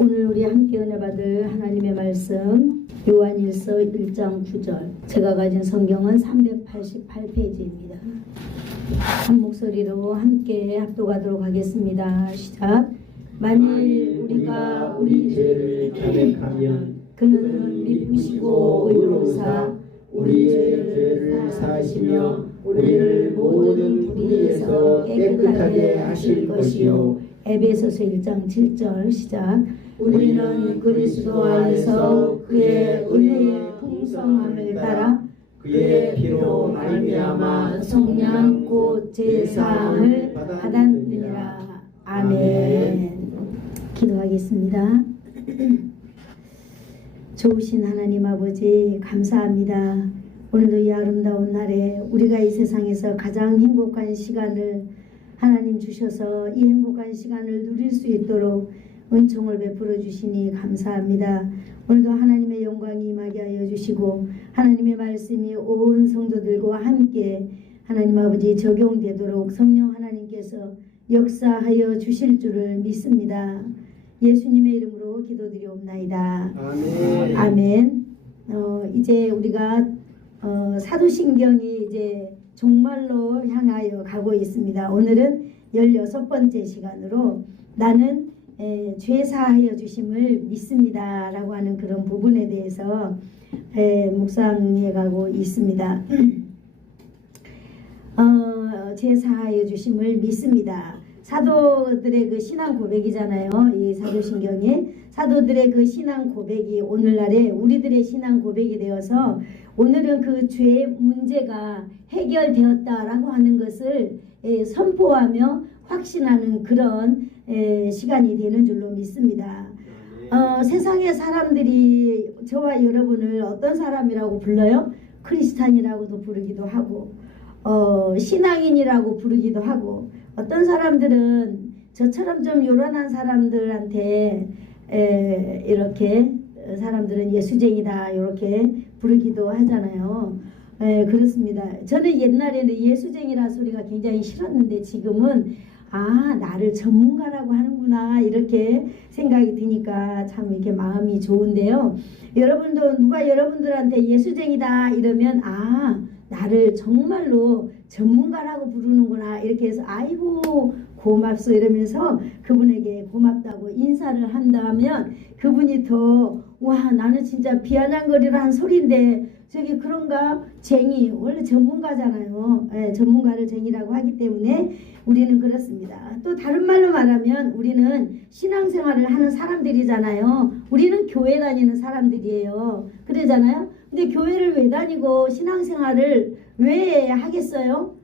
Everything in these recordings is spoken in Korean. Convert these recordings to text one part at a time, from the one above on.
오늘 우리 함께 은혜 받을 하나님의 말씀 요한일서 1장 9절. 제가 가진 성경은 388페이지입니다. 한 목소리로 함께 합독하도록 하겠습니다. 시작. 만일 우리가 우리 죄를 자백하면 그는 미쁘시고 의로우사 우리 죄를 사하시며 우리를 모든 불의에서 깨끗하게 하실 것이요. 에베소서 1장 7절. 시작. 우리는 그리스도 안에서 그의 은혜의 풍성함을 따라 그의 피로 말미암아 성령 곧 제사함을 받았느니라. 아멘. 기도하겠습니다. 좋으신 하나님 아버지 감사합니다. 오늘도 이 아름다운 날에 우리가 이 세상에서 가장 행복한 시간을 하나님 주셔서 이 행복한 시간을 누릴 수 있도록 은총을 베풀어 주시니 감사합니다. 오늘도 하나님의 영광이 임하게 하여 주시고 하나님의 말씀이 온 성도들과 함께 하나님 아버지 적용되도록 성령 하나님께서 역사하여 주실 줄을 믿습니다. 예수님의 이름으로 기도드리옵나이다. 아멘. 아멘. 이제 우리가 사도신경이 이제 종말로 향하여 가고 있습니다. 오늘은 16번째 시간으로 나는 죄사하여 주심을 믿습니다 라고 하는 그런 부분에 대해서 묵상해 가고 있습니다. 죄사하여 주심을 믿습니다. 사도들의 그 신앙 고백이잖아요. 이 사도신경에 사도들의 그 신앙 고백이 오늘날에 우리들의 신앙 고백이 되어서 오늘은 그 죄의 문제가 해결되었다라고 하는 것을 선포하며 확신하는 그런 시간이 되는 줄로 믿습니다. 세상의 사람들이 저와 여러분을 어떤 사람이라고 불러요? 크리스찬이라고도 부르기도 하고 신앙인이라고 부르기도 하고 어떤 사람들은 저처럼 좀 요란한 사람들한테 이렇게 사람들은 예수쟁이다 이렇게 부르기도 하잖아요. 그렇습니다. 저는 옛날에는 예수쟁이라는 소리가 굉장히 싫었는데 지금은 나를 전문가라고 하는구나 이렇게 생각이 드니까 참 이렇게 마음이 좋은데요. 여러분도 누가 여러분들한테 예수쟁이다 이러면 나를 정말로 전문가라고 부르는구나 이렇게 해서 아이고 고맙소 이러면서 그분에게 고맙다고 인사를 한다면 그분이 더 와 나는 진짜 비아냥거리를 소리인데 저기 그런가 쟁이 원래 전문가잖아요. 전문가를 쟁이라고 하기 때문에 우리는 그렇습니다. 또 다른 말로 말하면 우리는 신앙생활을 하는 사람들이잖아요. 우리는 교회 다니는 사람들이에요. 그러잖아요. 근데 교회를 왜 다니고 신앙생활을 왜 하겠어요?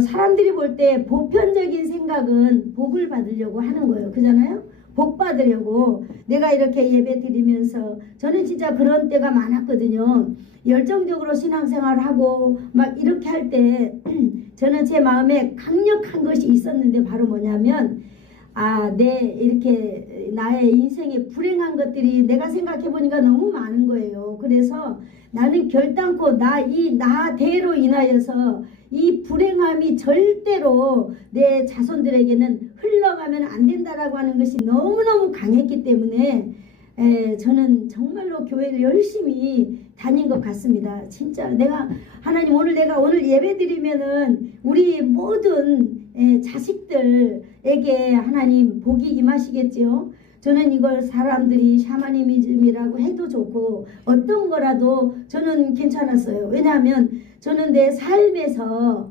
사람들이 볼 때 보편적인 생각은 복을 받으려고 하는 거예요. 그잖아요? 복 받으려고 내가 이렇게 예배 드리면서 저는 진짜 그런 때가 많았거든요. 열정적으로 신앙생활을 하고 막 이렇게 할 때 저는 제 마음에 강력한 것이 있었는데 바로 뭐냐면 이렇게 나의 인생에 불행한 것들이 내가 생각해 보니까 너무 많은 거예요. 그래서 나는 결단코 나대로 인하여서 이 불행함이 절대로 내 자손들에게는 흘러가면 안 된다라고 하는 것이 너무너무 강했기 때문에 저는 정말로 교회를 열심히 다닌 것 같습니다. 진짜 하나님 내가 오늘 예배 드리면은 우리 모든 자식들에게 하나님 복이 임하시겠지요. 저는 이걸 사람들이 샤머니즘이라고 해도 좋고 어떤 거라도 저는 괜찮았어요. 왜냐하면 저는 내 삶에서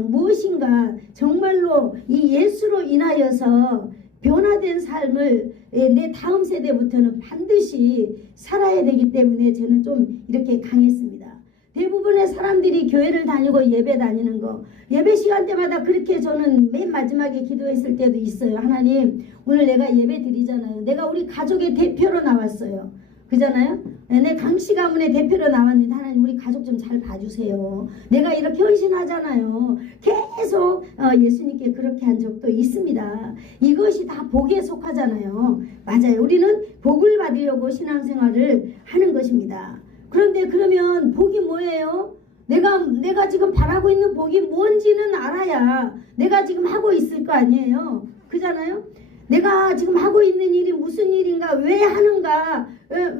무엇인가 정말로 이 예수로 인하여서 변화된 삶을 내 다음 세대부터는 반드시 살아야 되기 때문에 저는 좀 이렇게 강했습니다. 대부분의 사람들이 교회를 다니고 예배 다니는 거 예배 시간 때마다 그렇게 저는 맨 마지막에 기도했을 때도 있어요. 하나님 오늘 내가 예배 드리잖아요. 내가 우리 가족의 대표로 나왔어요. 그잖아요. 내 강씨 가문의 대표로 나왔는데 하나님 우리 가족 좀 잘 봐주세요. 내가 이렇게 헌신하잖아요. 계속 예수님께 그렇게 한 적도 있습니다. 이것이 다 복에 속하잖아요. 맞아요. 우리는 복을 받으려고 신앙생활을 하는 것입니다. 그런데 그러면 복이 뭐예요? 내가 지금 바라고 있는 복이 뭔지는 알아야 내가 지금 하고 있을 거 아니에요. 그잖아요. 내가 지금 하고 있는 일이 무슨 일인가, 왜 하는가,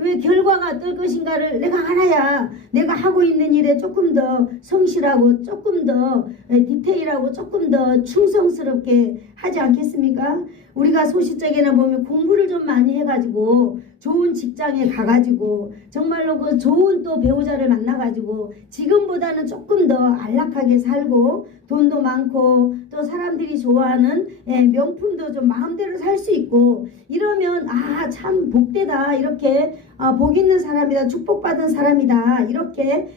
왜 결과가 어떨 것인가를 내가 알아야 내가 하고 있는 일에 조금 더 성실하고 조금 더 디테일하고 조금 더 충성스럽게 하지 않겠습니까? 우리가 소시적에나 보면 공부를 좀 많이 해가지고 좋은 직장에 가가지고 정말로 그 좋은 또 배우자를 만나가지고 지금보다는 조금 더 안락하게 살고 돈도 많고 또 사람들이 좋아하는 명품도 좀 마음대로 살 수 있고 이러면 아, 참 복되다, 이렇게 복 있는 사람이다, 축복받은 사람이다, 이렇게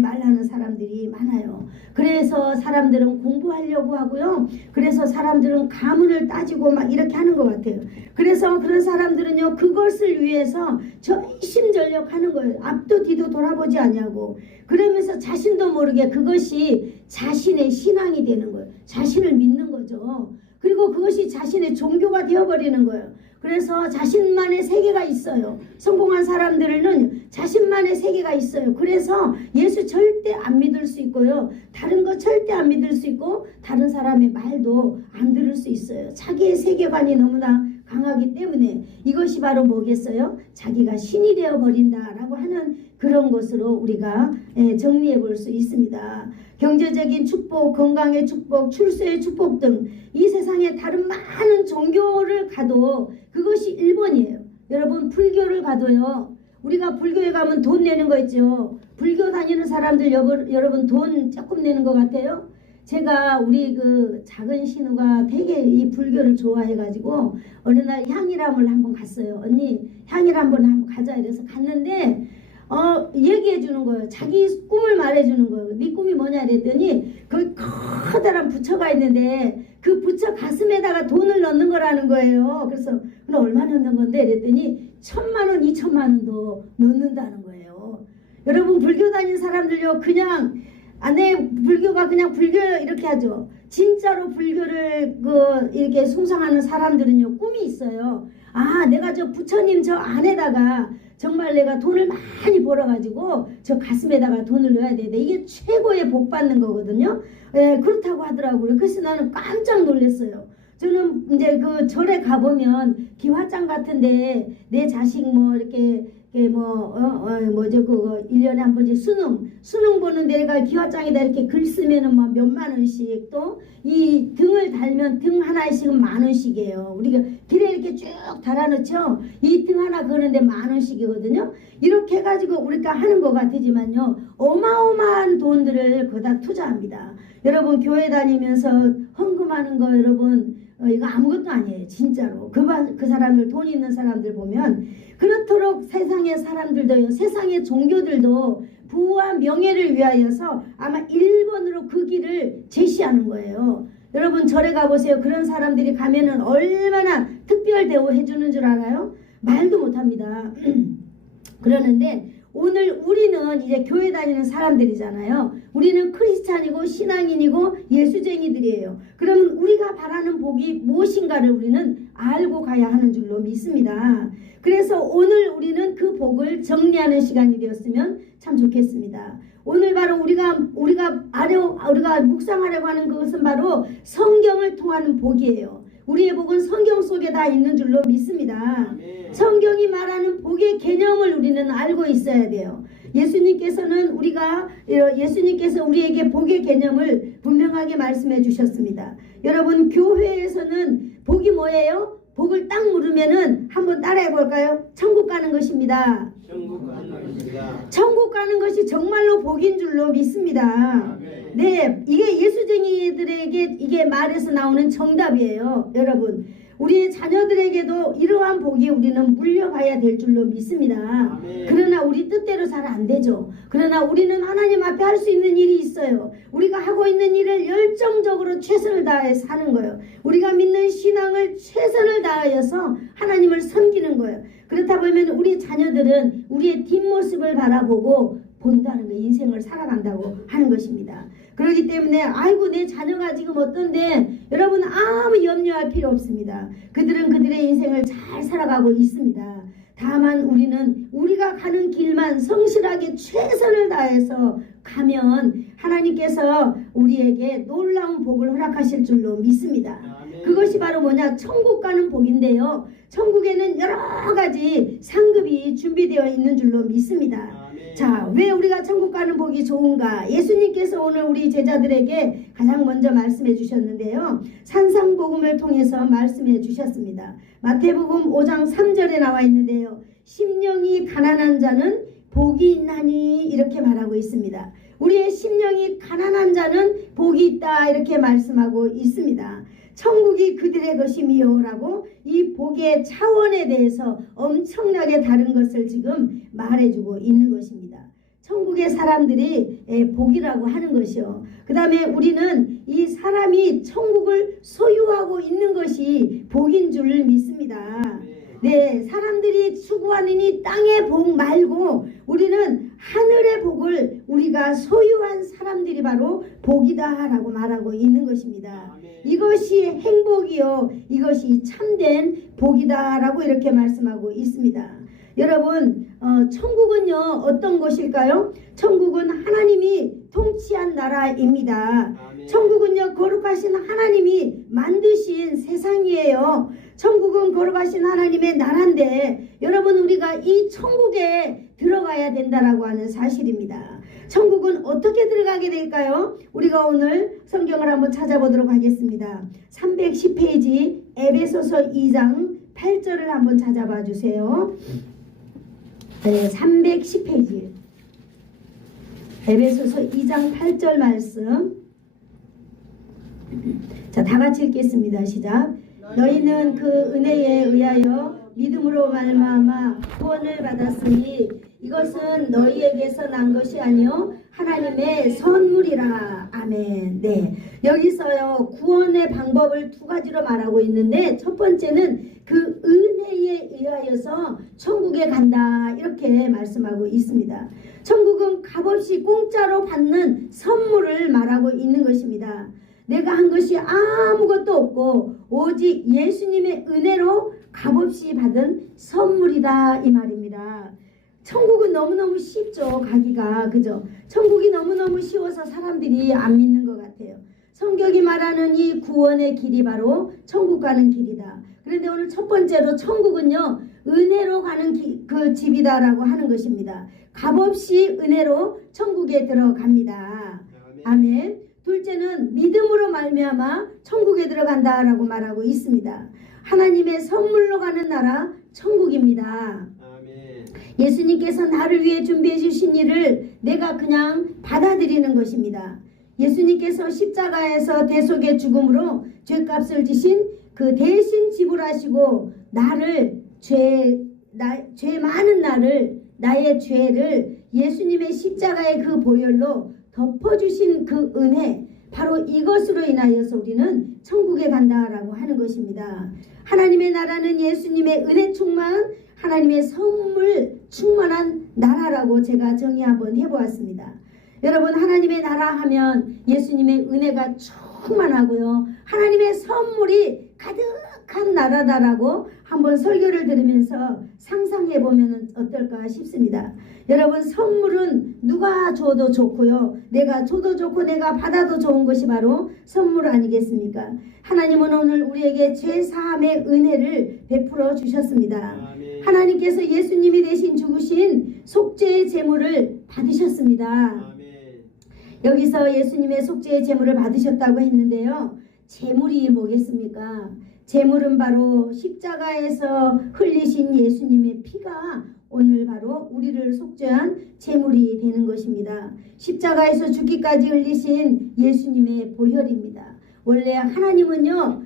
말하는 사람들이 많아요. 그래서 사람들은 공부하려고 하고요. 그래서 사람들은 가문을 따지고 막 이렇게 하는 것 같아요. 그래서 그런 사람들은요, 그것을 위해서 전심전력하는 거예요. 앞도 뒤도 돌아보지 않냐고. 그러면서 자신도 모르게 그것이 자신의 신앙이 되는 거예요. 자신을 믿는 거죠. 그리고 그것이 자신의 종교가 되어버리는 거예요. 그래서 자신만의 세계가 있어요. 성공한 사람들은 자신만의 세계가 있어요. 그래서 예수 절대 안 믿을 수 있고요. 다른 거 절대 안 믿을 수 있고 다른 사람의 말도 안 들을 수 있어요. 자기의 세계관이 너무나 강하기 때문에 이것이 바로 뭐겠어요? 자기가 신이 되어버린다라고 하는 그런 것으로 우리가 정리해 볼 수 있습니다. 경제적인 축복, 건강의 축복, 출세의 축복 등 이 세상에 다른 많은 종교를 가도 그것이 1번이에요. 여러분, 불교를 가도요, 우리가 불교에 가면 돈 내는 거 있죠. 불교 다니는 사람들 여러분 돈 조금 내는 것 같아요? 제가 우리 그 작은 신우가 되게 이 불교를 좋아해가지고 어느 날 향일암을 한번 갔어요. 언니 향일암 한번 가자 이래서 갔는데 얘기해 주는 거예요. 자기 꿈을 말해 주는 거예요. 네 꿈이 뭐냐 이랬더니 그 커다란 부처가 있는데 그 부처 가슴에다가 돈을 넣는 거라는 거예요. 그래서 얼마 넣는 건데 이랬더니 1,000만 원, 2,000만 원도 넣는다는 거예요. 여러분, 불교 다니는 사람들요, 그냥 내 불교가 그냥 불교 이렇게 하죠. 진짜로 불교를 이렇게 숭상하는 사람들은요, 꿈이 있어요. 아, 내가 저 부처님 저 안에다가 정말 내가 돈을 많이 벌어가지고 저 가슴에다가 돈을 넣어야 돼. 이게 최고의 복 받는 거거든요. 그렇다고 하더라고요. 그래서 나는 깜짝 놀랐어요. 저는 이제 그 절에 가보면 기화장 같은데 내 자식 뭐 이렇게 뭐죠, 그거 1년에 한 번씩 수능 보는 데가 기와장에다 이렇게 글 쓰면은 뭐 몇만 원씩, 또 이 등을 달면 등 하나씩은 10,000원씩이에요. 우리가 길에 이렇게 쭉 달아놓죠. 이 등 하나 거는데 10,000원씩이거든요. 이렇게 해가지고 우리가 하는 것 같지만요, 어마어마한 돈들을 거기다 투자합니다. 여러분, 교회 다니면서 헌금하는 거 여러분, 이거 아무것도 아니에요. 진짜로. 그 사람들, 돈 있는 사람들 보면 그렇도록 세상의 사람들도요, 세상의 종교들도 부와 명예를 위하여서 아마 1번으로 그 길을 제시하는 거예요. 여러분, 절에 가보세요. 그런 사람들이 가면은 얼마나 특별 대우해 주는 줄 알아요? 말도 못합니다. 그러는데 오늘 우리는 이제 교회 다니는 사람들이잖아요. 우리는 크리스찬이고 신앙인이고 예수쟁이들이에요. 그러면 우리가 바라는 복이 무엇인가를 우리는 알고 가야 하는 줄로 믿습니다. 그래서 오늘 우리는 그 복을 정리하는 시간이 되었으면 참 좋겠습니다. 오늘 바로 우리가 묵상하려고 하는 그것은 바로 성경을 통하는 복이에요. 우리의 복은 성경 속에 다 있는 줄로 믿습니다. 성경이 말하는 복의 개념을 우리는 알고 있어야 돼요. 예수님께서 우리에게 복의 개념을 분명하게 말씀해 주셨습니다. 여러분, 교회에서는 복이 뭐예요? 복을 딱 물으면은 한번 따라해 볼까요? 천국 가는 것입니다. 천국 가는 것이 정말로 복인 줄로 믿습니다. 네, 이게 예수쟁이들에게 이게 말에서 나오는 정답이에요. 여러분, 우리의 자녀들에게도 이러한 복이 우리는 물려봐야 될 줄로 믿습니다. 그러나 우리 뜻대로 잘 안 되죠. 그러나 우리는 하나님 앞에 할 수 있는 일이 있어요. 우리가 하고 있는 일을 열정적으로 최선을 다해서 하는 거예요. 우리가 믿는 신앙을 최선을 다하여서 하나님을 섬기는 거예요. 그렇다 보면 우리 자녀들은 우리의 뒷모습을 바라보고 본다는 거, 인생을 살아간다고 하는 것입니다. 그렇기 때문에 아이고 내 자녀가 지금 어떤데 여러분 아무 염려할 필요 없습니다. 그들은 그들의 인생을 잘 살아가고 있습니다. 다만 우리는 우리가 가는 길만 성실하게 최선을 다해서 가면 하나님께서 우리에게 놀라운 복을 허락하실 줄로 믿습니다. 그것이 바로 뭐냐? 천국 가는 복인데요. 천국에는 여러 가지 상급이 준비되어 있는 줄로 믿습니다. 자, 왜 우리가 천국 가는 복이 좋은가? 예수님께서 오늘 우리 제자들에게 가장 먼저 말씀해 주셨는데요. 산상복음을 통해서 말씀해 주셨습니다. 마태복음 5장 3절에 나와 있는데요. 심령이 가난한 자는 복이 있나니 이렇게 말하고 있습니다. 우리의 심령이 가난한 자는 복이 있다 이렇게 말씀하고 있습니다. 천국이 그들의 것이미요 라고 이 복의 차원에 대해서 엄청나게 다른 것을 지금 말해주고 있는 것입니다. 천국의 사람들이 복이라고 하는 것이요. 그 다음에 우리는 이 사람이 천국을 소유하고 있는 것이 복인 줄 믿습니다. 네, 사람들이 추구하는 이 땅의 복 말고 우리는 하늘의 복을 우리가 소유한 사람들이 바로 복이다 라고 말하고 있는 것입니다. 이것이 행복이요, 이것이 참된 복이다 라고 이렇게 말씀하고 있습니다. 여러분, 천국은요 어떤 곳일까요? 천국은 하나님이 통치한 나라입니다. 천국은요 거룩하신 하나님이 만드신 세상이에요. 천국은 거룩하신 하나님의 나라인데 여러분, 우리가 이 천국에 들어가야 된다라고 하는 사실입니다. 천국은 어떻게 들어가게 될까요? 우리가 오늘 성경을 한번 찾아보도록 하겠습니다. 310페이지 에베소서 2장 8절을 한번 찾아봐 주세요. 네, 310페이지 에베소서 2장 8절 말씀. 자, 다 같이 읽겠습니다. 시작. 너희는 그 은혜에 의하여 믿음으로 말미암아 구원을 받았으니 이것은 너희에게서 난 것이 아니요 하나님의 선물이라. 아멘. 네, 여기서요 구원의 방법을 두 가지로 말하고 있는데 첫 번째는 그 은혜에 의하여서 천국에 간다 이렇게 말씀하고 있습니다. 천국은 값없이 공짜로 받는 선물을 말하고 있는 것입니다. 내가 한 것이 아무것도 없고 오직 예수님의 은혜로 값없이 받은 선물이다 이 말입니다. 천국은 너무너무 쉽죠, 가기가. 그죠? 천국이 너무너무 쉬워서 사람들이 안 믿는 것 같아요. 성경이 말하는 이 구원의 길이 바로 천국 가는 길이다. 그런데 오늘 첫 번째로 천국은요 은혜로 가는 그 집이다라고 하는 것입니다. 값없이 은혜로 천국에 들어갑니다. 아멘. 둘째는 믿음으로 말미암아 천국에 들어간다라고 말하고 있습니다. 하나님의 선물로 가는 나라 천국입니다. 아멘. 예수님께서 나를 위해 준비해 주신 일을 내가 그냥 받아들이는 것입니다. 예수님께서 십자가에서 대속의 죽음으로 죄값을 지신 그 대신 지불하시고 나를 죄 많은 나의 죄를 예수님의 십자가의 그 보혈로 덮어주신 그 은혜, 바로 이것으로 인하여서 우리는 천국에 간다라고 하는 것입니다. 하나님의 나라는 예수님의 은혜 충만, 하나님의 선물 충만한 나라라고 제가 정의 한번 해보았습니다. 여러분, 하나님의 나라 하면 예수님의 은혜가 충만하고요, 하나님의 선물이 가득한 나라다라고 한번 설교를 들으면서 상상해 보면 어떨까 싶습니다. 여러분, 선물은 누가 줘도 좋고요, 내가 줘도 좋고 내가 받아도 좋은 것이 바로 선물 아니겠습니까? 하나님은 오늘 우리에게 죄사함의 은혜를 베풀어 주셨습니다. 아멘. 하나님께서 예수님이 대신 죽으신 속죄의 제물을 받으셨습니다. 아멘. 여기서 예수님의 속죄의 제물을 받으셨다고 했는데요, 제물이 뭐겠습니까? 제물은 바로 십자가에서 흘리신 예수님의 피가 오늘 바로 우리를 속죄한 제물이 되는 것입니다. 십자가에서 죽기까지 흘리신 예수님의 보혈입니다. 원래 하나님은요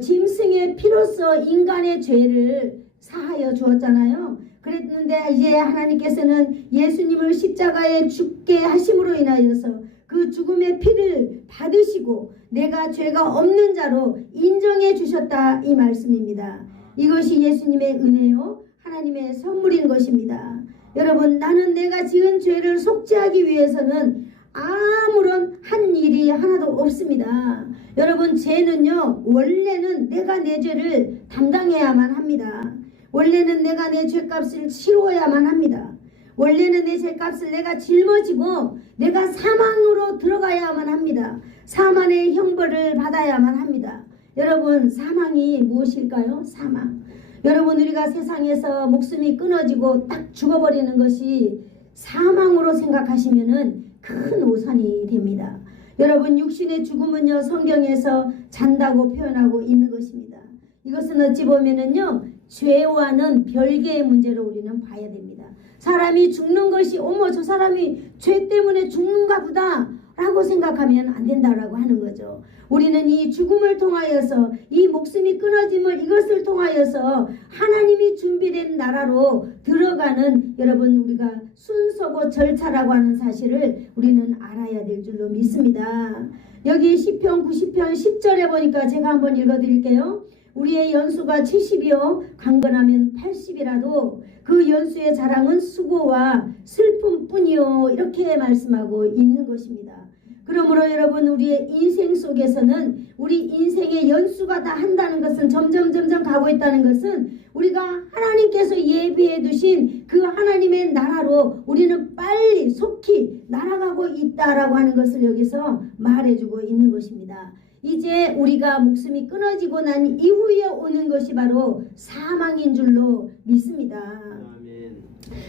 짐승의 피로써 인간의 죄를 사하여 주었잖아요. 그랬는데 이제 하나님께서는 예수님을 십자가에 죽게 하심으로 인하여서 그 죽음의 피를 받으시고 내가 죄가 없는 자로 인정해 주셨다 이 말씀입니다. 이것이 예수님의 은혜요 하나님의 선물인 것입니다. 여러분, 나는 내가 지은 죄를 속죄하기 위해서는 아무런 한 일이 하나도 없습니다. 여러분, 죄는요 원래는 내가 내 죄를 담당해야만 합니다. 원래는 내가 내 죄값을 치루어야만 합니다. 원래는 내 죄값을 내가 짊어지고 내가 사망으로 들어가야만 합니다. 사망의 형벌을 받아야만 합니다. 여러분, 사망이 무엇일까요? 사망. 여러분, 우리가 세상에서 목숨이 끊어지고 딱 죽어버리는 것이 사망으로 생각하시면은 큰 오산이 됩니다. 여러분, 육신의 죽음은요, 성경에서 잔다고 표현하고 있는 것입니다. 이것은 어찌 보면은요, 죄와는 별개의 문제로 우리는 봐야 됩니다. 사람이 죽는 것이 어머 저 사람이 죄 때문에 죽는가 보다 라고 생각하면 안 된다라고 하는 거죠. 우리는 이 죽음을 통하여서 이 목숨이 끊어짐을 이것을 통하여서 하나님이 준비된 나라로 들어가는 여러분 우리가 순서고 절차라고 하는 사실을 우리는 알아야 될 줄로 믿습니다. 여기 시편 90편 10절에 보니까 제가 한번 읽어드릴게요. 우리의 연수가 70이요 강건하면 80이라도 그 연수의 자랑은 수고와 슬픔뿐이요 이렇게 말씀하고 있는 것입니다. 그러므로 여러분 우리의 인생 속에서는 우리 인생의 연수가 다 한다는 것은 점점 가고 있다는 것은 우리가 하나님께서 예비해 두신 그 하나님의 나라로 우리는 빨리 속히 날아가고 있다라고 하는 것을 여기서 말해주고 있는 것입니다. 이제 우리가 목숨이 끊어지고 난 이후에 오는 것이 바로 사망인 줄로 믿습니다.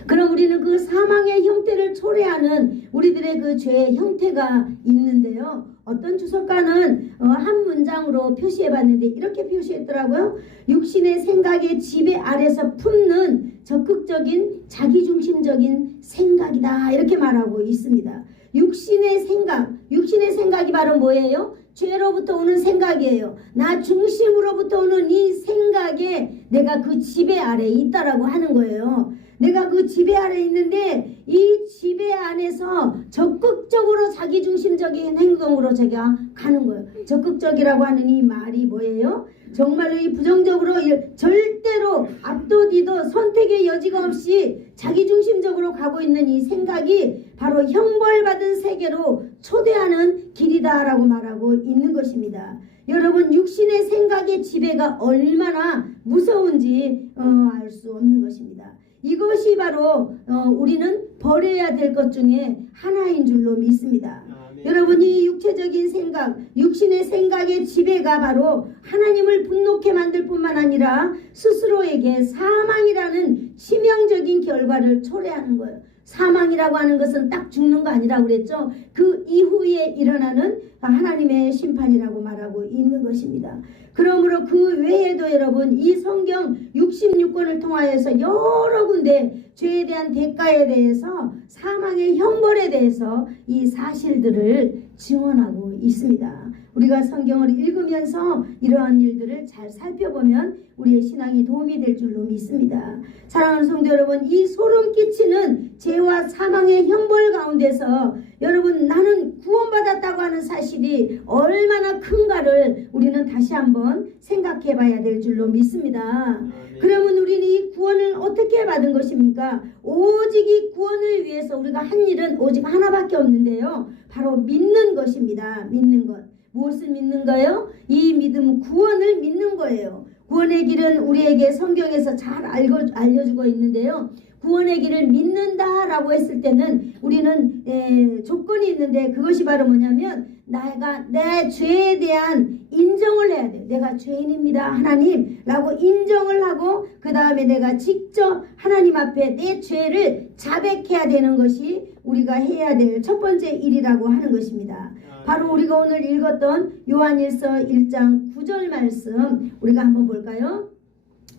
그럼 우리는 그 사망의 형태를 초래하는 우리들의 그 죄의 형태가 있는데요. 어떤 주석가는 한 문장으로 표시해 봤는데 이렇게 표시했더라고요. 육신의 생각의 지배 아래서 품는 적극적인 자기중심적인 생각이다 이렇게 말하고 있습니다. 육신의 생각이 바로 뭐예요? 죄로부터 오는 생각이에요. 나 중심으로부터 오는 이 생각에 내가 그 지배 아래에 있다라고 하는 거예요. 내가 그 지배 아래에 있는데 이 지배 안에서 적극적으로 자기중심적인 행동으로 제가 가는 거예요. 적극적이라고 하는 이 말이 뭐예요? 정말로 이 부정적으로 절대로 앞도 뒤도 선택의 여지가 없이 자기중심적으로 가고 있는 이 생각이 바로 형벌받은 세계로 초대하는 길이다라고 말하고 있는 것입니다. 여러분 육신의 생각의 지배가 얼마나 무서운지 알 수 없는 것입니다. 이것이 바로 우리는 버려야 될 것 중에 하나인 줄로 믿습니다. 여러분 이 육체적인 생각, 육신의 생각의 지배가 바로 하나님을 분노케 만들 뿐만 아니라 스스로에게 사망이라는 치명적인 결과를 초래하는 거예요. 사망이라고 하는 것은 딱 죽는 거 아니라고 그랬죠. 그 이후에 일어나는 하나님의 심판이라고 말하고 있는 것입니다. 그러므로 그 외에도 여러분 이 성경 66권을 통하여서 여러 군데 죄에 대한 대가에 대해서 사망의 형벌에 대해서 이 사실들을 증언하고 있습니다. 우리가 성경을 읽으면서 이러한 일들을 잘 살펴보면 우리의 신앙이 도움이 될 줄로 믿습니다. 사랑하는 성도 여러분, 이 소름 끼치는 죄와 사망의 형벌 가운데서 여러분 나는 구원받았다고 하는 사실이 얼마나 큰가를 우리는 다시 한번 생각해 봐야 될 줄로 믿습니다. 그러면 우리는 이 구원을 어떻게 받은 것입니까? 오직 이 구원을 위해서 우리가 한 일은 오직 하나밖에 없는데요. 바로 믿는 것입니다. 믿는 것. 무엇을 믿는 거예요? 이 믿음 구원을 믿는 거예요. 구원의 길은 우리에게 성경에서 잘 알려주고 있는데요. 구원의 길을 믿는다라고 했을 때는 우리는 조건이 있는데 그것이 바로 뭐냐면 내가 내 죄에 대한 인정을 해야 돼요. 내가 죄인입니다 하나님 라고 인정을 하고 그 다음에 내가 직접 하나님 앞에 내 죄를 자백해야 되는 것이 우리가 해야 될 첫 번째 일이라고 하는 것입니다. 바로 우리가 오늘 읽었던 요한일서 1장 9절 말씀 우리가 한번 볼까요?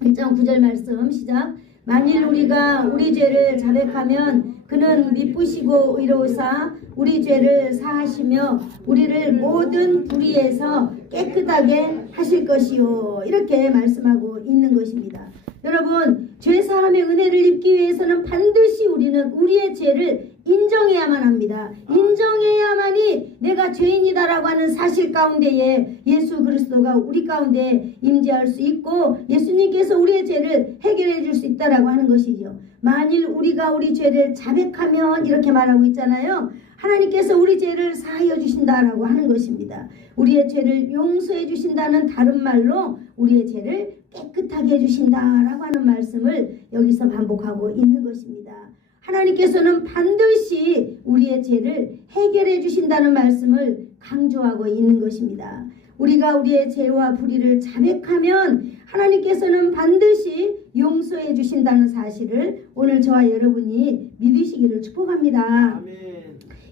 1장 9절 말씀 시작. 만일 우리가 우리 죄를 자백하면 그는 미쁘시고 의로우사 우리 죄를 사하시며 우리를 모든 불의에서 깨끗하게 하실 것이요 이렇게 말씀하고 있는 것입니다. 여러분 죄사함의 은혜를 입기 위해서는 반드시 우리는 우리의 죄를 인정해야만 합니다. 인정해야만이 내가 죄인이다라고 하는 사실 가운데에 예수 그리스도가 우리 가운데 임재할 수 있고 예수님께서 우리의 죄를 해결해 줄 수 있다라고 하는 것이죠. 만일 우리가 우리 죄를 자백하면 이렇게 말하고 있잖아요. 하나님께서 우리 죄를 사하여 주신다라고 하는 것입니다. 우리의 죄를 용서해 주신다는 다른 말로 우리의 죄를 깨끗하게 해주신다라고 하는 말씀을 여기서 반복하고 있는 것입니다. 하나님께서는 반드시 우리의 죄를 해결해 주신다는 말씀을 강조하고 있는 것입니다. 우리가 우리의 죄와 불의를 자백하면 하나님께서는 반드시 용서해 주신다는 사실을 오늘 저와 여러분이 믿으시기를 축복합니다. 아멘.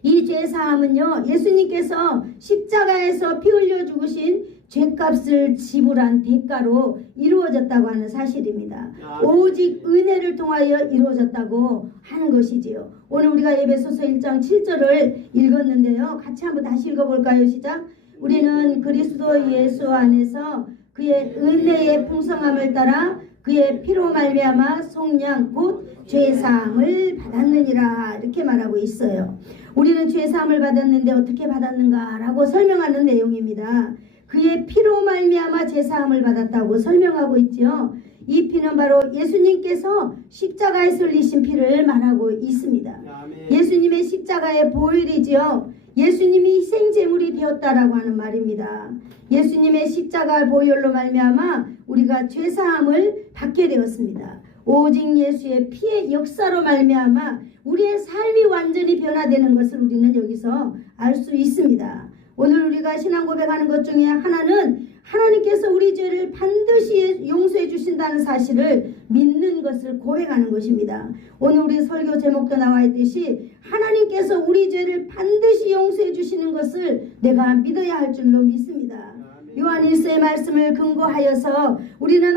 이 죄사함은요, 예수님께서 십자가에서 피 흘려 죽으신 죄값을 지불한 대가로 이루어졌다고 하는 사실입니다. 오직 은혜를 통하여 이루어졌다고 하는 것이지요. 오늘 우리가 에베소서 1장 7절을 읽었는데요. 같이 한번 다시 읽어볼까요? 시작. 우리는 그리스도 예수 안에서 그의 은혜의 풍성함을 따라 그의 피로 말미암아 속량 곧 죄사함을 받았느니라, 이렇게 말하고 있어요. 우리는 죄사함을 받았는데 어떻게 받았는가라고 설명하는 내용입니다. 그의 피로 말미암아 죄사함을 받았다고 설명하고 있죠. 이 피는 바로 예수님께서 십자가에서 흘리신 피를 말하고 있습니다. 예수님의 십자가의 보혈이지요. 예수님이 희생제물이 되었다라고 하는 말입니다. 예수님의 십자가 보혈로 말미암아 우리가 죄사함을 받게 되었습니다. 오직 예수의 피의 역사로 말미암아 우리의 삶이 완전히 변화되는 것을 우리는 여기서 알 수 있습니다. 오늘 우리가 신앙 고백하는 것 중에 하나는 하나님께서 우리 죄를 반드시 용서해 주신다는 사실을 믿는 것을 고백하는 것입니다. 오늘 우리 설교 제목도 나와 있듯이 하나님께서 우리 죄를 반드시 용서해 주시는 것을 내가 믿어야 할 줄로 믿습니다. 요한 1서의 말씀을 근거하여서 우리는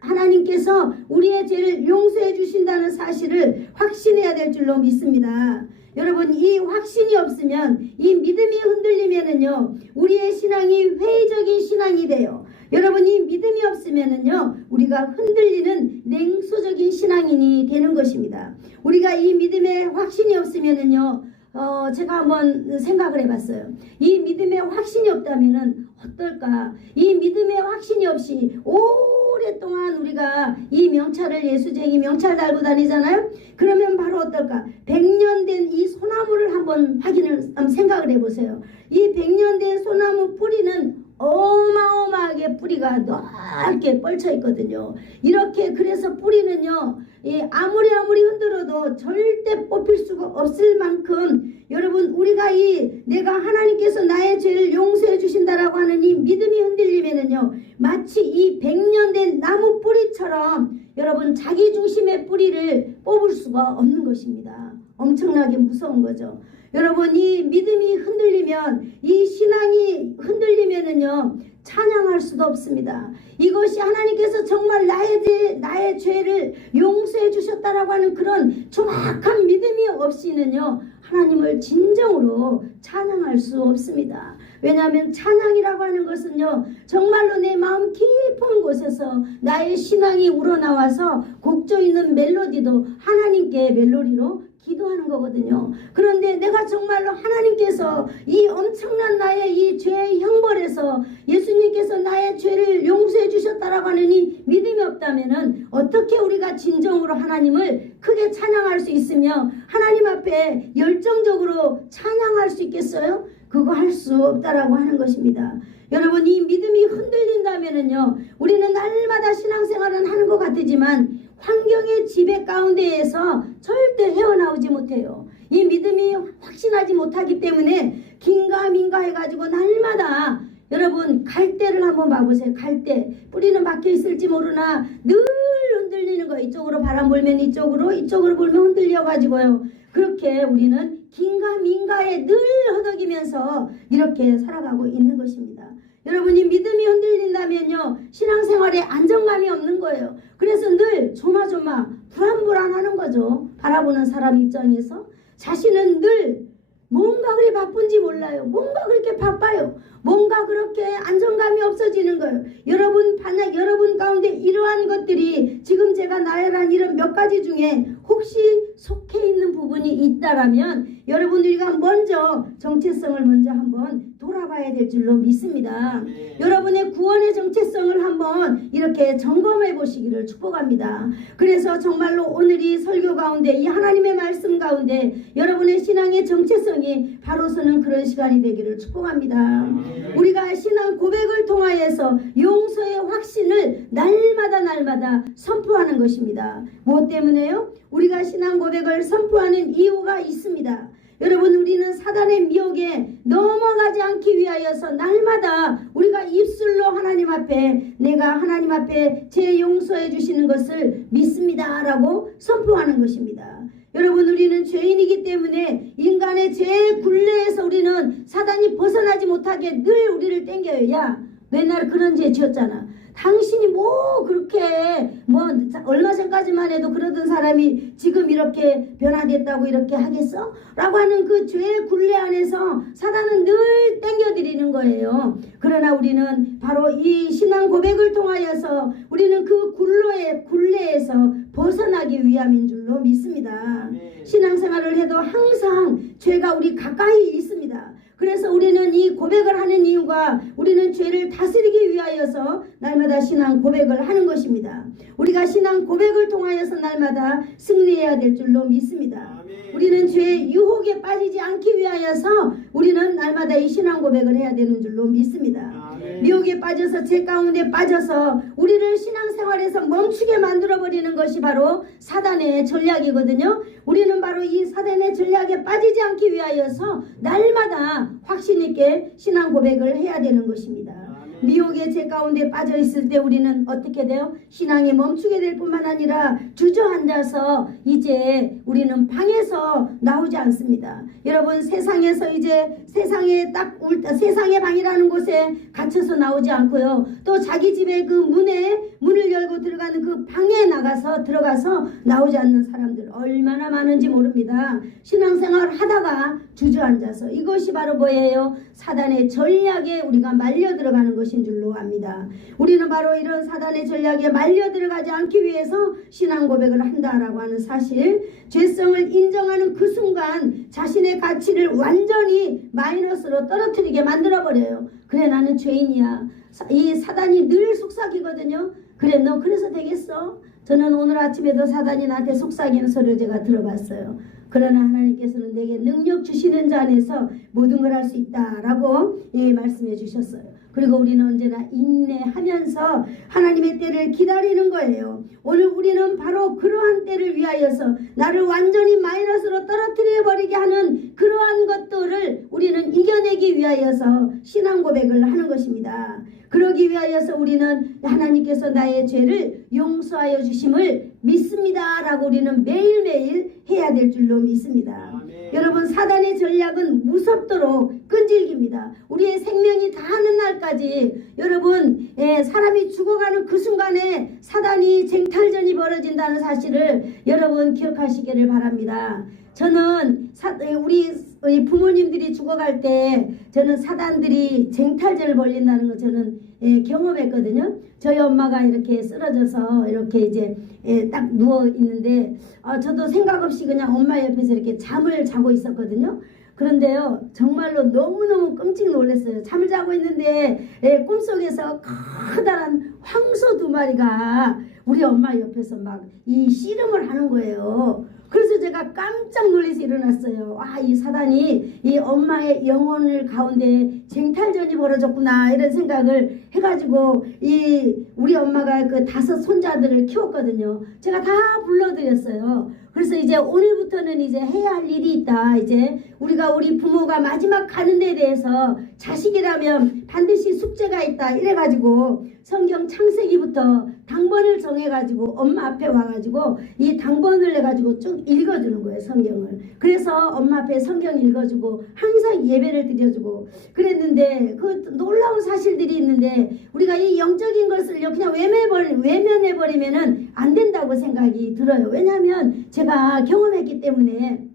하나님께서 우리의 죄를 용서해 주신다는 사실을 확신해야 될 줄로 믿습니다. 여러분, 이 확신이 없으면, 이 믿음이 흔들리면은요, 우리의 신앙이 회의적인 신앙이 돼요. 여러분, 이 믿음이 없으면은요, 우리가 흔들리는 냉소적인 신앙인이 되는 것입니다. 우리가 이 믿음에 확신이 없으면은요, 제가 한번 생각을 해봤어요. 이 믿음에 확신이 없다면은 어떨까? 이 믿음에 확신이 없이 오랫동안 우리가 이 명찰을, 예수쟁이 명찰 달고 다니잖아요. 그러면 바로 어떨까? 100년 된 이 소나무를 한번 생각을 해보세요. 이 100년 된 소나무 뿌리는 어마어마하게 뿌리가 넓게 뻗쳐 있거든요. 이렇게 그래서 뿌리는요, 아무리 흔들어도 절대 뽑힐 수가 없을 만큼, 여러분, 우리가 내가 하나님께서 나의 죄를 용서해 주신다라고 하는 이 믿음이 흔들리면은요, 마치 이 100년 된 나무 뿌리처럼 여러분 자기 중심의 뿌리를 뽑을 수가 없는 것입니다. 엄청나게 무서운 거죠. 여러분, 이 믿음이 흔들리면, 이 신앙이 흔들리면은요, 찬양할 수도 없습니다. 이것이 하나님께서 정말 나의 죄를 용서해 주셨다라고 하는 그런 정확한 믿음이 없이는요, 하나님을 진정으로 찬양할 수 없습니다. 왜냐하면 찬양이라고 하는 것은요, 정말로 내 마음 깊은 곳에서 나의 신앙이 우러나와서 곡조 있는 멜로디도 하나님께 멜로디로 기도하는 거거든요. 그런데 내가 정말로 하나님께서 이 엄청난 나의 이 죄의 형벌에서 예수님께서 나의 죄를 용서해 주셨다라고 하는 이 믿음이 없다면은 어떻게 우리가 진정으로 하나님을 크게 찬양할 수 있으며 하나님 앞에 열정적으로 찬양할 수 있겠어요? 그거 할 수 없다라고 하는 것입니다. 여러분, 이 믿음이 흔들린다면은요, 우리는 날마다 신앙생활은 하는 것 같지만 환경의 지배 가운데에서 절대 헤어나오지 못해요. 이 믿음이 확신하지 못하기 때문에 긴가민가 해가지고 날마다, 여러분, 갈대를 한번 봐보세요. 갈대 뿌리는 박혀 있을지 모르나 늘 흔들리는 거예요. 이쪽으로 바람 불면 이쪽으로 불면 흔들려가지고요. 그렇게 우리는 긴가민가에 늘 허덕이면서 이렇게 살아가고 있는 것입니다. 여러분이 믿음이 흔들린다면요, 신앙생활에 안정감이 없는 거예요. 그래서 늘 조마조마 불안불안하는 거죠. 바라보는 사람 입장에서 자신은 늘 뭔가 그리 바쁜지 몰라요. 뭔가 그렇게 바빠요. 뭔가 그렇게 안정감이 없어지는 거예요. 여러분 가운데 이러한 것들이 지금 제가 나열한 이런 몇 가지 중에 혹시 속해 있는 부분이 있다라면 여러분, 우리가 먼저 정체성을 먼저 한번 돌아봐야 될 줄로 믿습니다. 여러분의 구원의 정체성을 한번 이렇게 점검해 보시기를 축복합니다. 그래서 정말로 오늘 이 설교 가운데, 이 하나님의 말씀 가운데 여러분의 신앙의 정체성이 바로서는 그런 시간이 되기를 축복합니다. 우리가 신앙 고백을 통하여서 용서의 확신을 날마다 선포하는 것입니다. 무엇 때문에요? 우리가 신앙 고백을 선포하는 이유가 있습니다. 여러분, 우리는 사단의 미혹에 넘어가지 않기 위하여서 날마다 우리가 입술로 하나님 앞에, 내가 하나님 앞에 제 용서해 주시는 것을 믿습니다 라고 선포하는 것입니다. 여러분, 우리는 죄인이기 때문에 인간의 죄 굴레에서 우리는 사단이 벗어나지 못하게 늘 우리를 땡겨요. 야, 맨날 그런 죄 지었잖아. 당신이 뭐 그렇게 뭐 얼마 전까지만 해도 그러던 사람이 지금 이렇게 변화됐다고 이렇게 하겠어? 라고 하는 그 죄의 굴레 안에서 사단은 늘 땡겨드리는 거예요. 그러나 우리는 바로 이 신앙 고백을 통하여서 우리는 그 굴레에서 벗어나기 위함인 줄로 믿습니다. 신앙생활을 해도 항상 죄가 우리 가까이 있습니다. 그래서 우리는 이 고백을 하는 이유가 우리는 죄를 다스리기 위하여서 날마다 신앙 고백을 하는 것입니다. 우리가 신앙 고백을 통하여서 날마다 승리해야 될 줄로 믿습니다. 우리는 죄의 유혹에 빠지지 않기 위하여서 우리는 날마다 이 신앙 고백을 해야 되는 줄로 믿습니다. 미혹에 빠져서 죄 가운데 빠져서 우리를 신앙생활에서 멈추게 만들어버리는 것이 바로 사단의 전략이거든요. 우리는 바로 이 사단의 전략에 빠지지 않기 위하여서 날마다 확신 있게 신앙 고백을 해야 되는 것입니다. 미혹의 죄 가운데 빠져 있을 때 우리는 어떻게 돼요? 신앙이 멈추게 될 뿐만 아니라 주저앉아서 이제 우리는 방에서 나오지 않습니다. 여러분, 세상에서 이제 세상의 방이라는 곳에 갇혀서 나오지 않고요. 또 자기 집의 그 문을 열고 들어가는 그 방에 들어가서 나오지 않는 사람들 얼마나 많은지 모릅니다. 신앙생활 하다가 주저앉아서, 이것이 바로 뭐예요? 사단의 전략에 우리가 말려 들어가는 것인 줄로 압니다. 우리는 바로 이런 사단의 전략에 말려 들어가지 않기 위해서 신앙 고백을 한다라고 하는 사실, 죄성을 인정하는 그 순간 자신의 가치를 완전히 마이너스로 떨어뜨리게 만들어버려요. 그래, 나는 죄인이야. 이 사단이 늘 속삭이거든요. 그래, 너 그래서 되겠어? 저는 오늘 아침에도 사단이 나한테 속삭이는 소리를 제가 들어봤어요. 그러나 하나님께서는 내게 능력 주시는 자 안에서 모든 걸 할 수 있다라고 말씀해 주셨어요. 그리고 우리는 언제나 인내하면서 하나님의 때를 기다리는 거예요. 오늘 우리는 바로 그러한 때를 위하여서 나를 완전히 마이너스로 떨어뜨려 버리게 하는 그러한 것들을 우리는 이겨내기 위하여서 신앙 고백을 하는 것입니다. 그러기 위하여서 우리는 하나님께서 나의 죄를 용서하여 주심을 믿습니다 라고 우리는 매일매일 해야 될 줄로 믿습니다. 여러분, 사단의 전략은 무섭도록 끈질깁니다. 우리의 생명이 다하는 날까지 여러분, 사람이 죽어가는 그 순간에 사단이 쟁탈전이 벌어진다는 사실을 여러분 기억하시기를 바랍니다. 저는 우리 부모님들이 죽어갈 때 저는 사단들이 쟁탈전을 벌린다는 거 저는 경험했거든요. 저희 엄마가 이렇게 쓰러져서 이렇게 이제 딱 누워 있는데 저도 생각 없이 그냥 엄마 옆에서 이렇게 잠을 자고 있었거든요. 그런데요, 정말로 너무너무 끔찍 놀랐어요. 잠을 자고 있는데 꿈속에서 커다란 황소 2마리가 우리 엄마 옆에서 막 이 씨름을 하는 거예요. 그래서 제가 깜짝 놀라서 일어났어요. 이 사단이 이 엄마의 영혼을 가운데 쟁탈전이 벌어졌구나, 이런 생각을 해가지고 우리 엄마가 그 5 손자들을 키웠거든요. 제가 다 불러드렸어요. 그래서 이제 오늘부터는 이제 해야 할 일이 있다. 이제 우리 부모가 마지막 가는 데에 대해서 자식이라면 반드시 숙제가 있다. 이래가지고 성경 창세기부터 당번을 정해가지고 엄마 앞에 와가지고 이 당번을 내가지고 쭉 읽어주는 거예요, 성경을. 그래서 엄마 앞에 성경 읽어주고 항상 예배를 드려주고 그랬는데, 그 놀라운 사실들이 있는데 우리가 이 영적인 것을 그냥 외면해버리면은 안 된다고 생각이 들어요. 왜냐하면 제가 경험했기 때문에.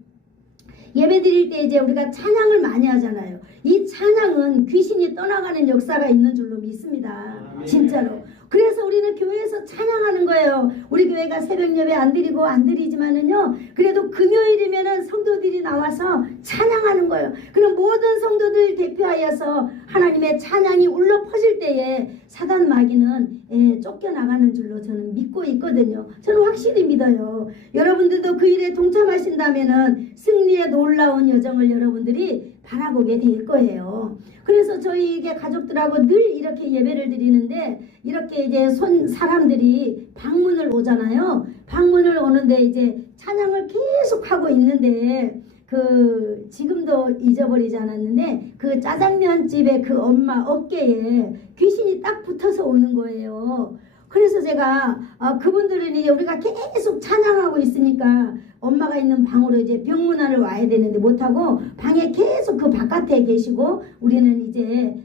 예배 드릴 때 이제 우리가 찬양을 많이 하잖아요. 이 찬양은 귀신이 떠나가는 역사가 있는 줄로 믿습니다. 진짜로. 그래서 우리는 교회에서 찬양하는 거예요. 우리 교회가 새벽 예배 안 드리지만은요, 그래도 금요일이면은 성도들이 나와서 찬양하는 거예요. 그럼 모든 성도들 대표하여서 하나님의 찬양이 울려 퍼질 때에 사단 마귀는 쫓겨나가는 줄로 저는 믿고 있거든요. 저는 확실히 믿어요. 여러분들도 그 일에 동참하신다면은 승리의 놀라운 여정을 여러분들이 바라보게 될 거예요. 그래서 저희 가족들하고 늘 이렇게 예배를 드리는데, 이렇게 이제 사람들이 방문을 오잖아요. 방문을 오는데 이제 찬양을 계속 하고 있는데, 지금도 잊어버리지 않았는데 그 짜장면 집에 그 엄마 어깨에 귀신이 딱 붙어서 오는 거예요. 그래서 제가 그분들은 이제 우리가 계속 찬양하고 있으니까 엄마가 있는 방으로 이제 병문안을 와야 되는데 못하고 방에 계속 그 바깥에 계시고 우리는 이제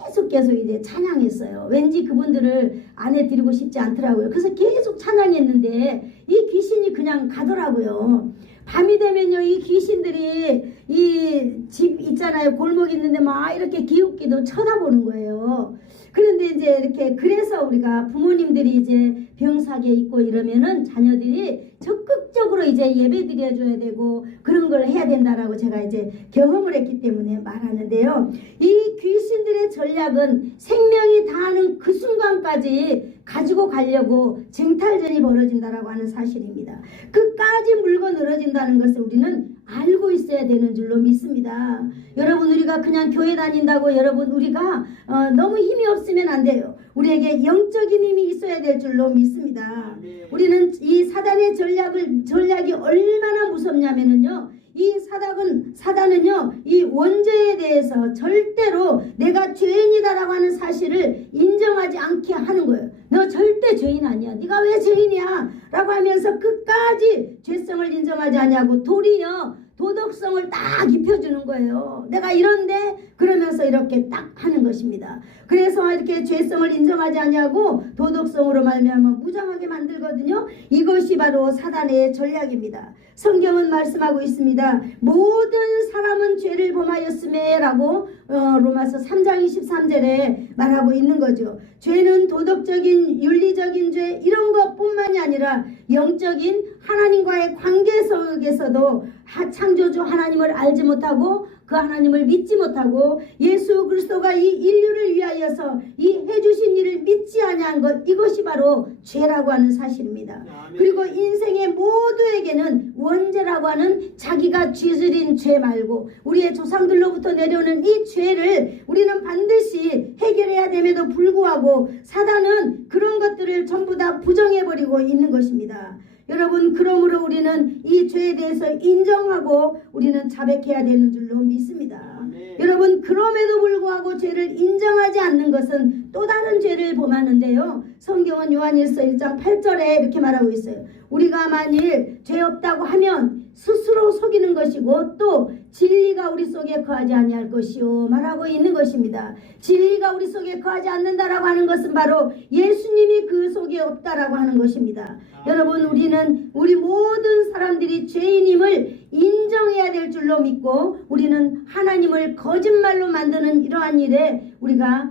계속 이제 찬양했어요. 왠지 그분들을 안에 드리고 싶지 않더라고요. 그래서 계속 찬양했는데 이 귀신이 그냥 가더라고요. 밤이 되면요, 이 귀신들이 이 집 있잖아요, 골목 있는데 막 이렇게 기웃기도 쳐다보는 거예요. 그런데 이제 이렇게 그래서 우리가 부모님들이 이제 병사기에 있고 이러면은 자녀들이 적극적으로 이제 예배 드려줘야 되고 그런 걸 해야 된다라고 제가 이제 경험을 했기 때문에 말하는데요. 이 귀신들의 전략은 생명이 다하는 그 순간까지 가지고 가려고 쟁탈전이 벌어진다라고 하는 사실입니다. 그까지 물고 늘어진다는 것을 우리는 알고 있어야 되는 줄로 믿습니다. 여러분, 우리가 그냥 교회 다닌다고 여러분 우리가 너무 힘이 없으면 안 돼요. 우리에게 영적인 힘이 있어야 될 줄로 믿습니다. 우리는 이 사단의 전략이 얼마나 무섭냐면요, 이 사단은요, 이 원죄에 대해서 절대로 내가 죄인이다라고 하는 사실을 인정하지 않게 하는 거예요. 너 절대 죄인 아니야. 네가 왜 죄인이야? 라고 하면서 끝까지 죄성을 인정하지 않냐고 도리어 도덕성을 딱 입혀주는 거예요. 내가 이런데 그러면서 이렇게 딱 하는 것입니다. 그래서 이렇게 죄성을 인정하지 않냐고 도덕성으로 말미암아 무장하게 만들거든요. 이것이 바로 사단의 전략입니다. 성경은 말씀하고 있습니다. 모든 사람은 죄를 범하였음에 라고 로마서 3장 23절에 말하고 있는 거죠. 죄는 도덕적인 윤리적인 죄 이런 것뿐만이 아니라 영적인 하나님과의 관계 속에서도 창조주 하나님을 알지 못하고 그 하나님을 믿지 못하고 예수 그리스도가 이 인류를 위하여서 이 해주신 일을 믿지 아니한 것, 이것이 바로 죄라고 하는 사실입니다. 그리고 인생의 모두에게는 원죄라고 하는 자기가 쥐어진 죄 말고 우리의 조상들로부터 내려오는 이 죄를 우리는 반드시 해결해야 됨에도 불구하고 사단은 그런 것들을 전부 다 부정해버리고 있는 것입니다. 여러분, 그러므로 우리는 이 죄에 대해서 인정하고 우리는 자백해야 되는 줄로 믿습니다. 여러분, 그럼에도 불구하고 죄를 인정하지 않는 것은 또 다른 죄를 범하는데요. 성경은 요한일서 1장 8절에 이렇게 말하고 있어요. 우리가 만일 죄 없다고 하면 스스로 속이는 것이고 또 진리가 우리 속에 거하지 아니할 것이요 말하고 있는 것입니다. 진리가 우리 속에 거하지 않는다라고 하는 것은 바로 예수님이 그 속에 없다라고 하는 것입니다. 여러분, 우리는 우리 모든 사람들이 죄인임을 인정해야 될 줄로 믿고 우리는 하나님을 거짓말로 만드는 이러한 일에 우리가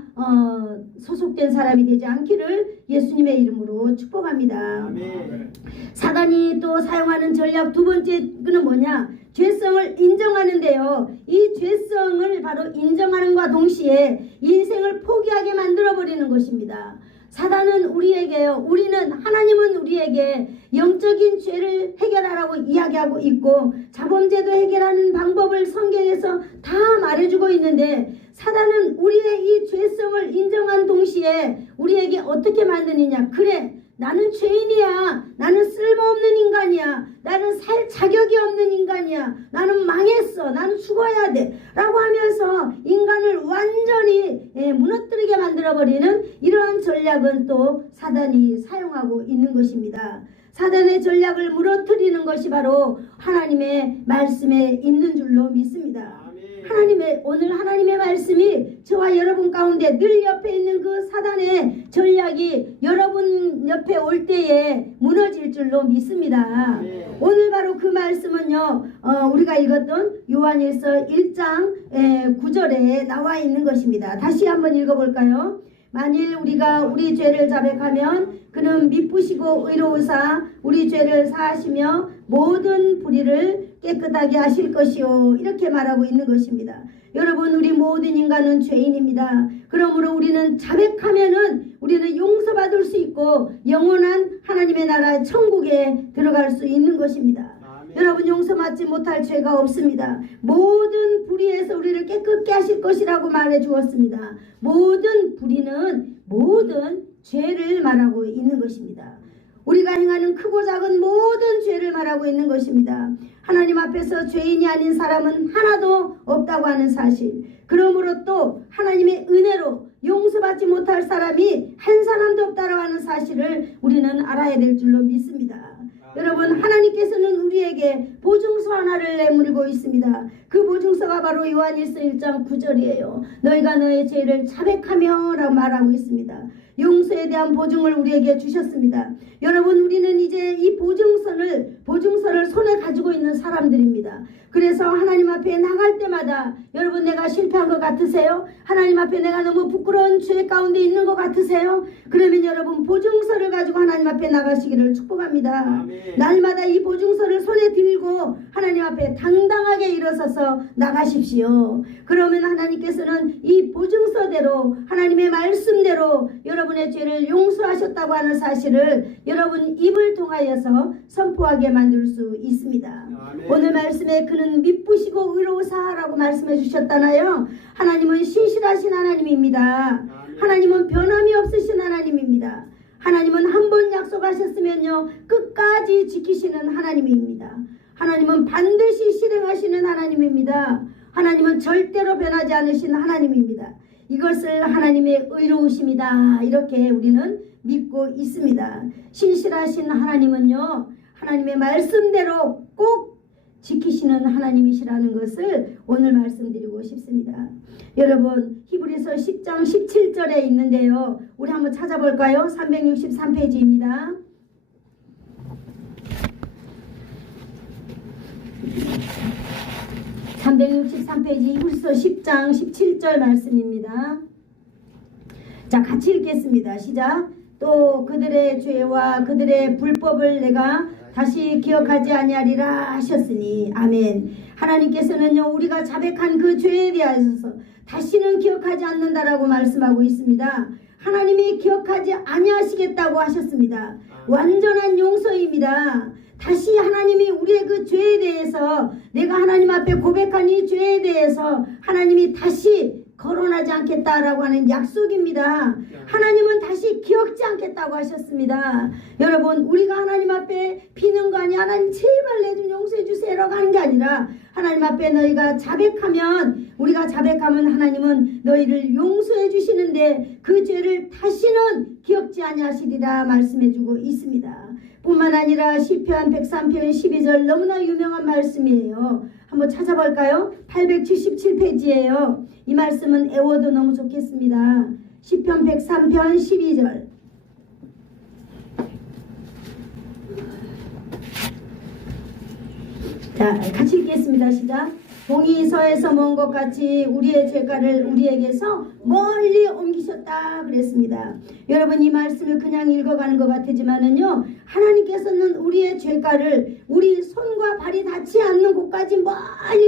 소속된 사람이 되지 않기를 예수님의 이름으로 축복합니다. 아멘. 사단이 또 사용하는 전략 두 번째는 뭐냐? 죄성을 인정하는데요. 이 죄성을 바로 인정하는과 동시에 인생을 포기하게 만들어버리는 것입니다. 사단은 우리에게요, 하나님은 우리에게 영적인 죄를 해결하라고 이야기하고 있고 자범죄도 해결하는 방법을 성경에서 다 말해주고 있는데 사단은 우리의 이 죄성을 인정한 동시에 우리에게 어떻게 만드느냐? 그래, 나는 죄인이야. 나는 쓸모없는 인간이야. 나는 살 자격이 없는 인간이야. 나는 망했어. 나는 죽어야 돼. 라고 하면서 인간을 완전히 무너뜨리게 만들어버리는 이러한 전략은 또 사단이 사용하고 있는 것입니다. 사단의 전략을 무너뜨리는 것이 바로 하나님의 말씀에 있는 줄로 믿습니다. 오늘 하나님의 말씀이 저와 여러분 가운데 늘 옆에 있는 그 사단의 전략이 여러분 옆에 올 때에 무너질 줄로 믿습니다. 오늘 바로 그 말씀은요, 우리가 읽었던 요한일서 1장 9절에 나와 있는 것입니다. 다시 한번 읽어볼까요? 만일 우리가 우리 죄를 자백하면 그는 미쁘시고 의로우사 우리 죄를 사하시며 모든 불의를 깨끗하게 하실 것이요, 이렇게 말하고 있는 것입니다. 여러분, 우리 모든 인간은 죄인입니다. 그러므로 우리는 자백하면은 우리는 용서받을 수 있고 영원한 하나님의 나라 천국에 들어갈 수 있는 것입니다. 여러분, 용서받지 못할 죄가 없습니다. 모든 불의에서 우리를 깨끗게 하실 것이라고 말해 주었습니다. 모든 불의는 모든 죄를 말하고 있는 것입니다. 우리가 행하는 크고 작은 모든 죄를 말하고 있는 것입니다. 하나님 앞에서 죄인이 아닌 사람은 하나도 없다고 하는 사실, 그러므로 또 하나님의 은혜로 용서받지 못할 사람이 한 사람도 없다고 하는 사실을 우리는 알아야 될 줄로 믿습니다. 여러분, 하나님께서는 우리에게 보증서 하나를 내밀고 있습니다. 그 보증서가 바로 요한일서 1장 9절이에요. 너희가 너의 죄를 자백하며 라고 말하고 있습니다. 용서에 대한 보증을 우리에게 주셨습니다. 여러분, 우리는 이제 이 보증서를 손에 가지고 있는 사람들입니다. 그래서 하나님 앞에 나갈 때마다 여러분, 내가 실패한 것 같으세요? 하나님 앞에 내가 너무 부끄러운 죄 가운데 있는 것 같으세요? 그러면 여러분, 보증서를 가지고 하나님 앞에 나가시기를 축복합니다. 아멘. 날마다 이 보증서를 손에 들고 하나님 앞에 당당하게 일어서서 나가십시오. 그러면 하나님께서는 이 보증서대로, 하나님의 말씀대로 여러분의 죄를 용서하셨다고 하는 사실을 여러분 입을 통하여서 선포하게 만들 수 있습니다. 아멘. 오늘 말씀에 그는 미쁘시고 의로우사라고 말씀해 주셨잖아요. 하나님은 신실하신 하나님입니다. 아멘. 하나님은 변함이 없으신 하나님입니다. 하나님은 한 번 약속하셨으면요 끝까지 지키시는 하나님입니다. 하나님은 반드시 실행하시는 하나님입니다. 하나님은 절대로 변하지 않으신 하나님입니다. 이것을 하나님의 의로우심이다, 이렇게 우리는 믿고 있습니다. 신실하신 하나님은요 하나님의 말씀대로 꼭 지키시는 하나님이시라는 것을 오늘 말씀드리고 싶습니다. 여러분, 히브리서 10장 17절에 있는데요, 우리 한번 찾아볼까요? 363페이지입니다. 히브리서 10장 17절 말씀입니다. 자, 같이 읽겠습니다. 시작. 또 그들의 죄와 그들의 불법을 내가 다시 기억하지 아니하리라 하셨으니. 아멘. 하나님께서는요 우리가 자백한 그 죄에 대하여서 다시는 기억하지 않는다라고 말씀하고 있습니다. 하나님이 기억하지 아니하시겠다고 하셨습니다. 완전한 용서입니다. 다시 하나님이 우리의 그 죄에 대해서, 내가 하나님 앞에 고백한 이 죄에 대해서 하나님이 다시 거론하지 않겠다라고 하는 약속입니다. 하나님은 다시 기억지 않겠다고 하셨습니다. 여러분, 우리가 하나님 앞에 비는 거 아니야, 하나님 제발 내 좀 용서해 주세요라고 하는 게 아니라, 하나님 앞에 너희가 자백하면, 우리가 자백하면 하나님은 너희를 용서해 주시는데 그 죄를 다시는 기억지 아니하시리라 말씀해 주고 있습니다. 뿐만 아니라 시편 103편 12절 너무나 유명한 말씀이에요. 한번 찾아볼까요? 877페이지예요. 이 말씀은 애워도 너무 좋겠습니다. 시편 103편 12절. 자, 같이 읽겠습니다. 시작. 동이 서에서 먼 것 같이 우리의 죄가를 우리에게서 멀리 옮기셨다 그랬습니다. 여러분, 이 말씀을 그냥 읽어가는 것 같지만은요, 하나님께서는 우리의 죄가를 우리 손과 발이 닿지 않는 곳까지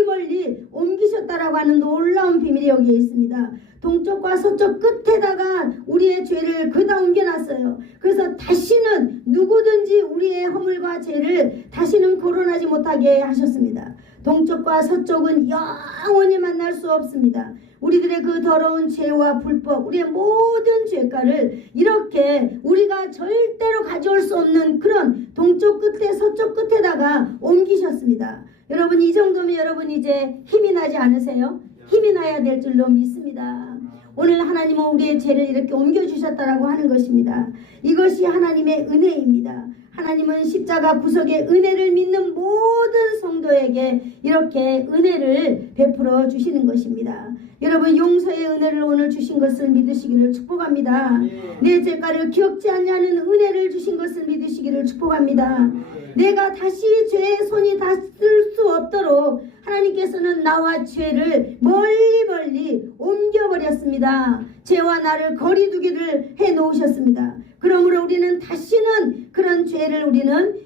멀리 옮기셨다라고 하는 놀라운 비밀이 여기에 있습니다. 동쪽과 서쪽 끝에다가 우리의 죄를 그다 옮겨놨어요. 그래서 다시는 누구든지 우리의 허물과 죄를 다시는 거론하지 못하게 하셨습니다. 동쪽과 서쪽은 영원히 만날 수 없습니다. 우리들의 그 더러운 죄와 불법, 우리의 모든 죄가를 이렇게 우리가 절대로 가져올 수 없는 그런 동쪽 끝에 서쪽 끝에다가 옮기셨습니다. 여러분, 이 정도면 여러분 이제 힘이 나지 않으세요? 힘이 나야 될 줄로 믿습니다. 오늘 하나님은 우리의 죄를 이렇게 옮겨주셨다라고 하는 것입니다. 이것이 하나님의 은혜입니다. 하나님은 십자가 구속의 은혜를 믿는 모든 성도에게 이렇게 은혜를 베풀어 주시는 것입니다. 여러분, 용서의 은혜를 오늘 주신 것을 믿으시기를 축복합니다. 내 죄가를 기억지 않냐는 은혜를 주신 것을 믿으시기를 축복합니다. 내가 다시 죄의 손이 닿을 수 없도록 하나님께서는 나와 죄를 멀리 옮겨버렸습니다. 죄와 나를 거리두기를 해놓으셨습니다. 그러므로 우리는 다시는 그런 죄를 우리는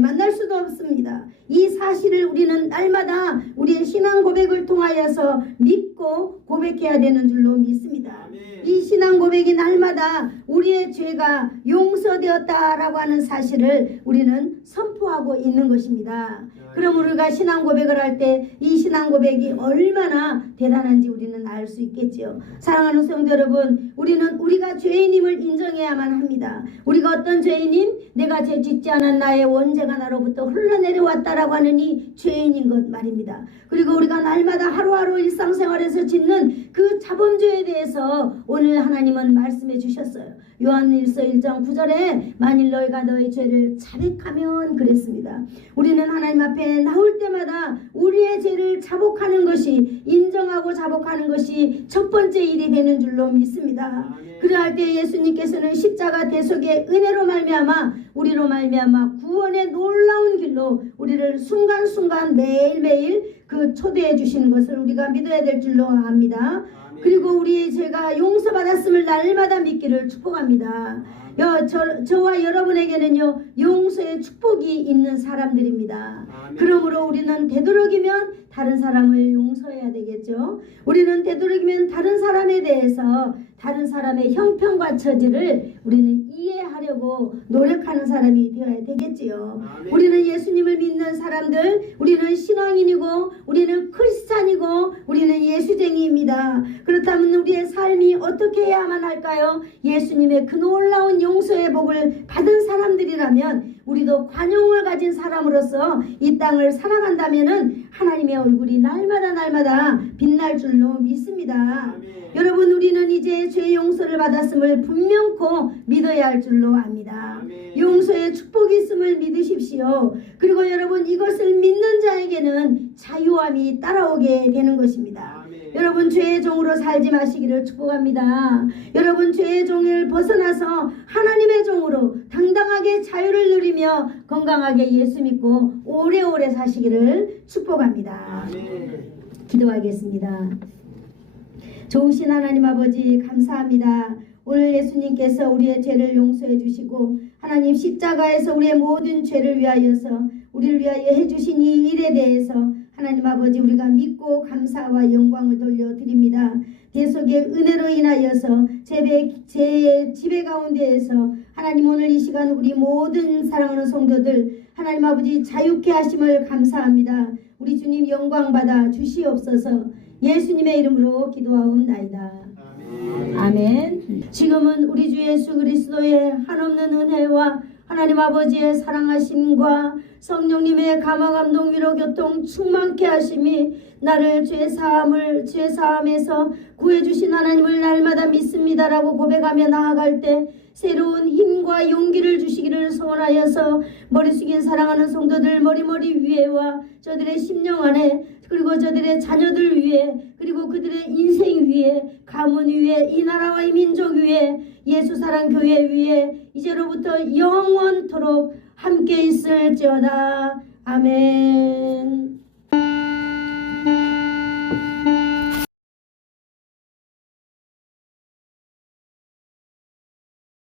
만날 수도 없습니다. 이 사실을 우리는 날마다 우리의 신앙 고백을 통하여서 믿고 고백해야 되는 줄로 믿습니다. 이 신앙 고백이 날마다 우리의 죄가 용서되었다라고 하는 사실을 우리는 선포하고 있는 것입니다. 그럼 우리가 신앙 고백을 할 때 이 신앙 고백이 얼마나 대단한지 우리는 알 수 있겠지요. 사랑하는 성도 여러분, 우리는 우리가 죄인임을 인정해 인정해야만 합니다. 우리가 어떤 죄인임? 내가 죄 짓지 않았나의 원죄가 나로부터 흘러내려왔다라고 하는 이 죄인인 것 말입니다. 그리고 우리가 날마다 하루하루 일상생활에서 짓는 그 자범죄에 대해서 오늘 하나님은 말씀해 주셨어요. 요한일서 1장 9절에 만일 너희가 너희 죄를 자백하면 그랬습니다. 우리는 하나님 앞에 나올 때마다 우리의 죄를 자복하는 것이, 인정하고 자복하는 것이 첫 번째 일이 되는 줄로 믿습니다. 그러할 때 예수님께서는 십자가 대속의 은혜로 말미암아 우리로 말미암아 구원의 놀라운 길로 우리를 순간순간 매일매일 그 초대해 주시는 것을 우리가 믿어야 될 줄로 압니다. 그리고 우리의 죄가 용서받았음을 날마다 믿기를 축복합니다. 저와 여러분에게는요 용서의 축복이 있는 사람들입니다. 그러므로 우리는 되도록이면 다른 사람을 용서해야 되겠죠. 우리는 되도록이면 다른 사람에 대해서 다른 사람의 형편과 처지를 우리는 이해하려고 노력하는 사람이 되어야 되겠지요. 우리는 예수님을 믿는 사람들, 우리는 신앙인이고 우리는 크리스찬이고 우리는 예수쟁이입니다. 그렇다면 우리의 삶이 어떻게 해야만 할까요? 예수님의 그 놀라운 용서의 복을 받은 사람들이라면 우리도 관용을 가진 사람으로서 이 땅을 살아간다면은 하나님의 얼굴이 날마다 빛날 줄로 믿습니다. 여러분, 우리는 이제 죄 용서를 받았음을 분명코 믿어야 할 줄로 압니다. 용서의 축복이 있음을 믿으십시오. 그리고 여러분, 이것을 믿는 자에게는 자유함이 따라오게 되는 것입니다. 여러분, 죄의 종으로 살지 마시기를 축복합니다. 여러분, 죄의 종을 벗어나서 하나님의 종으로 당당하게 자유를 누리며 건강하게 예수 믿고 오래오래 사시기를 축복합니다. 기도하겠습니다. 좋으신 하나님 아버지, 감사합니다. 오늘 예수님께서 우리의 죄를 용서해 주시고 하나님 십자가에서 우리의 모든 죄를 위하여서 우리를 위하여 해주신 이 일에 대해서 하나님 아버지 우리가 믿고 감사와 영광을 돌려드립니다. 대속의 은혜로 인하여서 제 지배 가운데에서 하나님 오늘 이 시간 우리 모든 사랑하는 성도들 하나님 아버지 자유케 하심을 감사합니다. 우리 주님 영광 받아 주시옵소서. 예수님의 이름으로 기도하옵나이다. 아멘. 지금은 우리 주 예수 그리스도의 한없는 은혜와 하나님 아버지의 사랑하심과 성령님의 감화 감동 위로 교통 충만케 하심이 나를 죄사함에서 구해주신 하나님을 날마다 믿습니다라고 고백하며 나아갈 때 새로운 힘과 용기를 주시기를 소원하여서 머리 숙인 사랑하는 성도들 머리 위에와 저들의 심령 안에 그리고 저들의 자녀들 위에 그리고 그들의 인생 위에 가문 위에 이 나라와 이 민족 위에 예수사랑 교회 위에 이제로부터 영원토록 함께 있을지어다. 아멘.